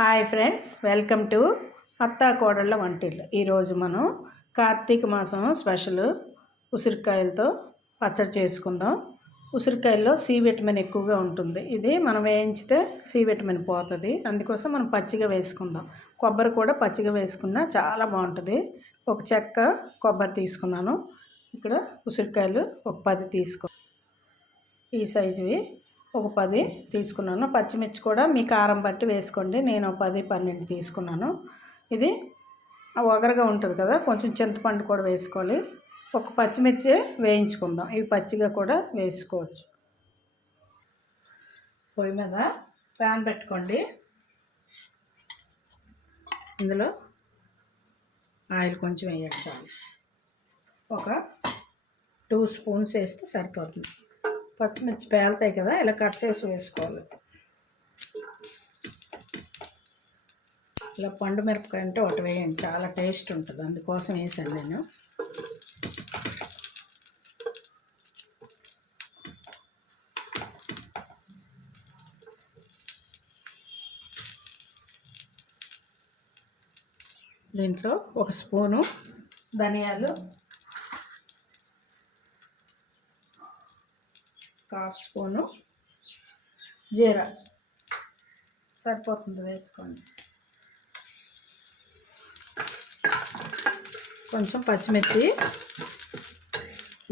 Hi friends welcome to అత్తా కోడళ్ళ వంటిల్లు. ఈరోజు మనం కార్తీక మాసం స్పెషల్ ఉసిరికాయలతో పచ్చడి చేసుకుందాం. ఉసిరికాయల్లో సి విటమిన్ ఎక్కువగా ఉంటుంది. ఇది మనం వేయించితే సి విటమిన్ పోతుంది. అందుకోసం మనం పచ్చిగా వేసుకుందాం. కొబ్బరి కూడా పచ్చిగా వేసుకున్నా చాలా బాగుంటుంది. ఒక చెక్క కొబ్బరి తీసుకున్నాను. ఇక్కడ ఉసిరికాయలు ఒక పది తీసుకో ఈ సైజువి ఒక పది తీసుకున్నాను. పచ్చిమిర్చి కూడా మీ కారం బట్టి వేసుకోండి. నేను పది పన్నెండు తీసుకున్నాను. ఇది ఒగరగా ఉంటుంది కదా కొంచెం చింతపండు కూడా వేసుకోవాలి. ఒక పచ్చిమిర్చి వేయించుకుందాం. ఇవి పచ్చిగా కూడా వేసుకోవచ్చు. పొయ్యి మీద ప్యాన్ పెట్టుకోండి. ఇందులో ఆయిల్ కొంచెం వేయాలి చాలు. ఒక టూ స్పూన్స్ వేస్తే సరిపోతుంది. పచ్చిమిర్చి పేలుతాయి కదా ఇలా కట్ చేసి వేసుకోవాలి. ఇలా పండు మిరపకాయ అంటే ఒకటి వేయండి చాలా టేస్ట్ ఉంటుంది అందుకోసం వేసాను నేను. దీంట్లో ఒక స్పూను ధనియాలు హాఫ్ స్పూను జీరా. సరిపోతుంది వేసుకోండి. కొంచెం పచ్చిమిర్చి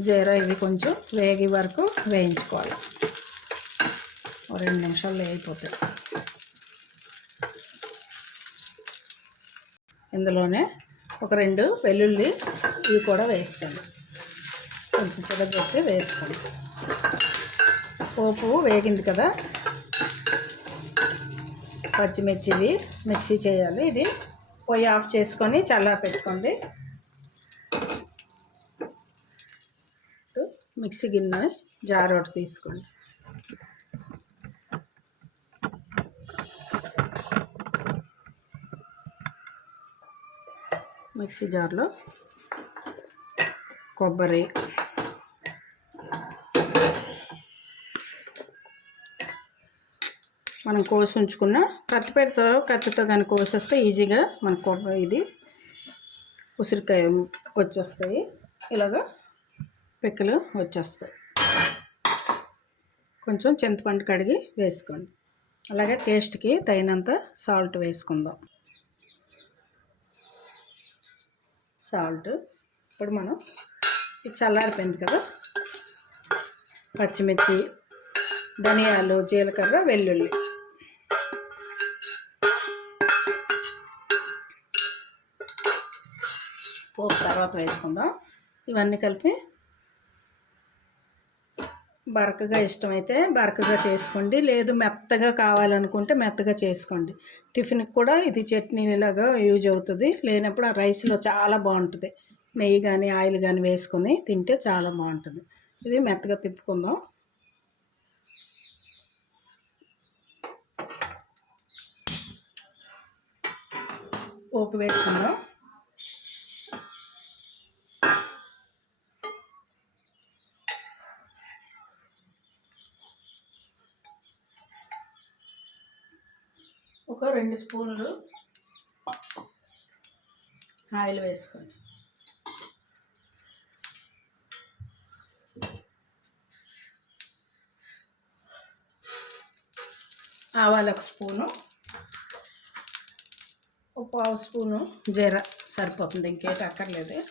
జీరా ఇవి కొంచెం వేగి వరకు వేయించుకోవాలి. రెండు నిమిషాలు వేగిపోతాయి. ఇందులోనే ఒక రెండు వెల్లుల్లి ఇవి కూడా వేసుకోండి. కొంచెం చిరగొట్టి వేసుకోండి. పోపు వేగింది కదా. పచ్చిమిర్చిది మిక్సీ చేయాలి. ఇది పొయ్యి ఆఫ్ చేసుకొని చల్లార పెట్టుకోండి. మిక్సీ గిన్నె జార్ ఒకటి తీసుకోండి. మిక్సీ జార్లో కొబ్బరి మనం కోసి ఉంచుకున్న కత్తిపేటతో కత్తితో కానీ కోసేస్తే ఈజీగా మనకు ఇది ఉసిరికాయ వచ్చేస్తాయి. ఇలాగ పిక్కలు వచ్చేస్తాయి. కొంచెం చింతపండు కడిగి వేసుకోండి. అలాగే టేస్ట్కి తగినంత సాల్ట్ వేసుకుందాం. సాల్ట్ ఇప్పుడు మనం ఇది చల్లారిపోయింది కదా. పచ్చిమిర్చి ధనియాలు జీలకర్ర వెల్లుల్లి. పోపు తర్వాత వేసుకుందాం. ఇవన్నీ కలిపి బరకగా ఇష్టమైతే బరకగా చేసుకోండి. లేదు మెత్తగా కావాలనుకుంటే మెత్తగా చేసుకోండి. టిఫిన్కి కూడా ఇది చట్నీలాగా యూజ్ అవుతుంది. లేనప్పుడు ఆ రైస్లో చాలా బాగుంటుంది. నెయ్యి కానీ ఆయిల్ కానీ వేసుకొని తింటే చాలా బాగుంటుంది. ఇది మెత్తగా తిప్పుకుందాం. పోపు వేసుకుందాం. ఒక రెండు స్పూన్లు ఆయిల్ వేసుకోండి. ఆవాలు ఒక స్పూను ఒక పావు స్పూను జీర సరిపోతుంది ఇంకేటి అక్కర్లేదు.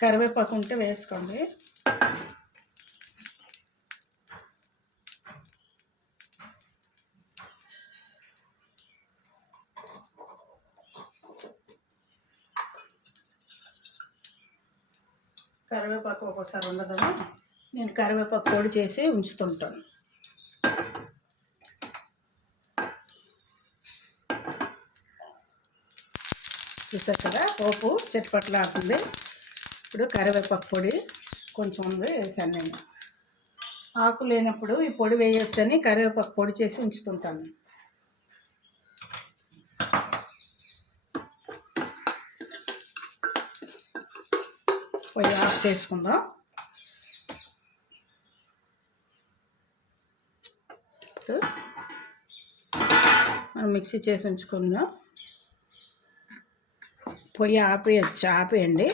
కరివేపాకు ఉంటే వేసుకోండి. కరివేపాకు ఒక్కోసారి ఉండదని నేను కరివేపాకు పొడి చేసి ఉంచుతుంటాను. చూసారు కదా? పోపు చెట్టుపట్లాడుతుంది ఇప్పుడు కరివేపాకు పొడి కొంచెం ఉంది వేసాను నేను. ఆకు లేనప్పుడు ఈ పొడి వేయొచ్చని కరివేపాకు పొడి చేసి ఉంచుతుంటాను. పొయ్యి ఆఫ్ చేసుకుందాం మనం మిక్సీ చేసి ఉంచుకుందాం పొయ్యి ఆపేయచ్చు ఆపేయండి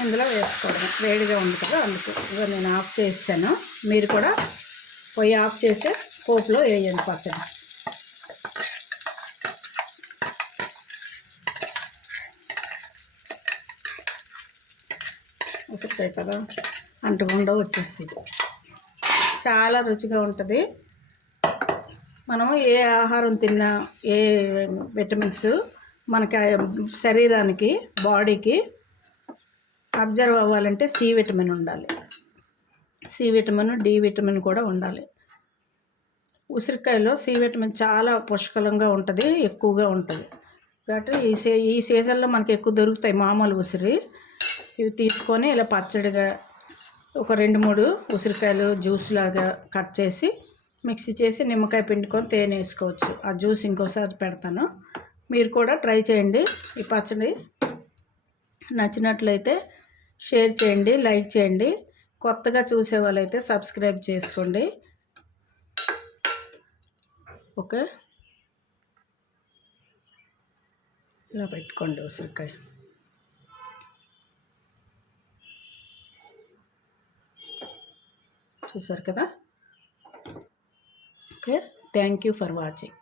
ఇందులో వేసుకోవడం వేడిగా ఉంది కదా అందుకు ఇక నేను ఆఫ్ చేసాను మీరు కూడా పొయ్యి ఆఫ్ చేసి పోపులో వేయండి పచ్చడి ఉసిరికాయ కదా? అంటుకుండా వచ్చేస్తుంది. చాలా రుచిగా ఉంటుంది. మనం ఏ ఆహారం తిన్నా ఏ విటమిన్స్ మనకి శరీరానికి బాడీకి అబ్జర్వ్ అవ్వాలంటే సి విటమిన్ ఉండాలి. సి విటమిన్ డి విటమిన్ కూడా ఉండాలి. ఉసిరికాయలో సి విటమిన్ చాలా పుష్కలంగా ఉంటుంది ఎక్కువగా ఉంటుంది. కాబట్టి ఈ సీ ఈ సీజన్లో మనకి ఎక్కువ దొరుకుతాయి మామూలు ఉసిరి. ఇవి తీసుకొని ఇలా పచ్చడిగా ఒక రెండు మూడు ఉసిరికాయలు జ్యూస్ లాగా కట్ చేసి మిక్సీ చేసి నిమ్మకాయ పిండుకొని తేనె వేసుకోవచ్చు. ఆ జ్యూస్ ఇంకోసారి పెడతాను. మీరు కూడా ట్రై చేయండి. ఈ పచ్చడి నచ్చినట్లయితే షేర్ చేయండి లైక్ చేయండి. కొత్తగా చూసే వాళ్ళైతే సబ్స్క్రైబ్ చేసుకోండి. ఓకే. ఇలా పెట్టుకోండి ఉసిరికాయ. చూసారు కదా? Okay. Thank you for watching.